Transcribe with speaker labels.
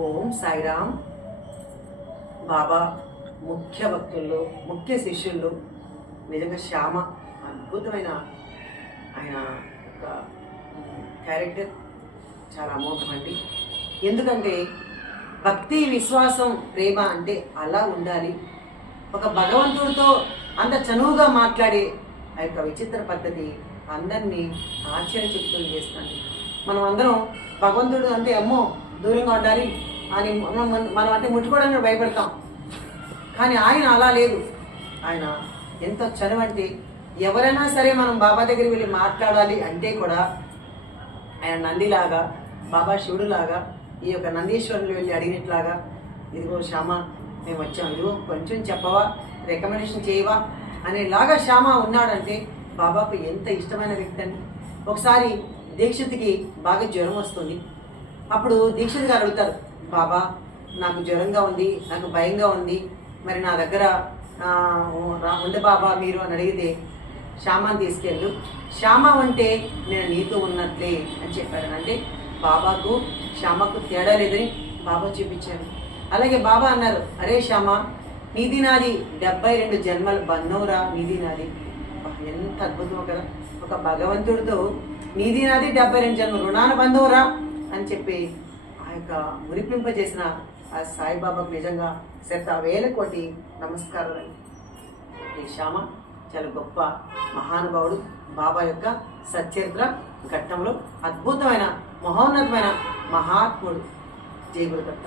Speaker 1: ఓం సాయిరామ్. బాబా ముఖ్య భక్తుల్లో ముఖ్య శిష్యుల్లో నిజంగా శ్యామ అద్భుతమైన ఆయన ఒక క్యారెక్టర్ చాలా అమోఘమండి. ఎందుకంటే భక్తి విశ్వాసం ప్రేమ అంటే అలా ఉండాలి. ఒక భగవంతుడితో అంత చనువుగా మాట్లాడే ఆ యొక్క విచిత్ర పద్ధతి అందరినీ ఆశ్చర్యచకితులు చేస్తుంది. మనం అందరం భగవంతుడు అంటే అమ్మో దూరంగా ఉండాలి అని మనం మనం అంటే ముట్టుకోవడానికి భయపడతాం. కానీ ఆయన అలా లేదు. ఆయన ఎంత చనువంటే ఎవరైనా సరే మనం బాబా దగ్గరికి వెళ్ళి మాట్లాడాలి అంటే కూడా ఆయన నందిలాగా బాబా శివుడులాగా ఈ యొక్క నందీశ్వరులు వెళ్ళి అడిగినట్లాగా ఇదిగో శ్యామ మేము వచ్చాం. ఇదిగో కొంచెం చెప్పవా రికమెండేషన్ చేయవా? అనేలాగా శ్యామ ఉన్నాడంటే బాబాకు ఎంత ఇష్టమైన వ్యక్తి అండి. ఒకసారి దీక్షిత్కి బాగా జ్వరం వస్తుంది. అప్పుడు దీక్షిత్ గారు అడుగుతారు బాబా నాకు జ్వరంగా ఉంది నాకు భయంగా ఉంది. మరి నా దగ్గర ఆ, బాబా మీరు అని అడిగితే శ్యామాని తీసుకెళ్ళు. శ్యామ అంటే నేను నీతో ఉన్నట్లే అని చెప్పారు. అంటే బాబాకు శ్యామకు తేడా లేదని బాబా చూపించారు. అలాగే బాబా అన్నారు అరే శ్యామ నీది నాది డెబ్బై రెండు జన్మల బంధవురా నీది నాది. ఎంత అద్భుతం కదా. ఒక భగవంతుడితో నీది నాది డెబ్బై రెండు జన్మ రుణాన బంధవురా అని చెప్పి ఆ యొక్క మురిపింపజేసిన ఆ సాయిబాబాకు నిజంగా శత వేల కోటి నమస్కారాలు. ఈ శ్యామ చాలా గొప్ప మహానుభావుడు. బాబా యొక్క సచరిత్ర ఘట్టంలో అద్భుతమైన మహోన్నతమైన మహాత్ముడు. జై గురుదత్త.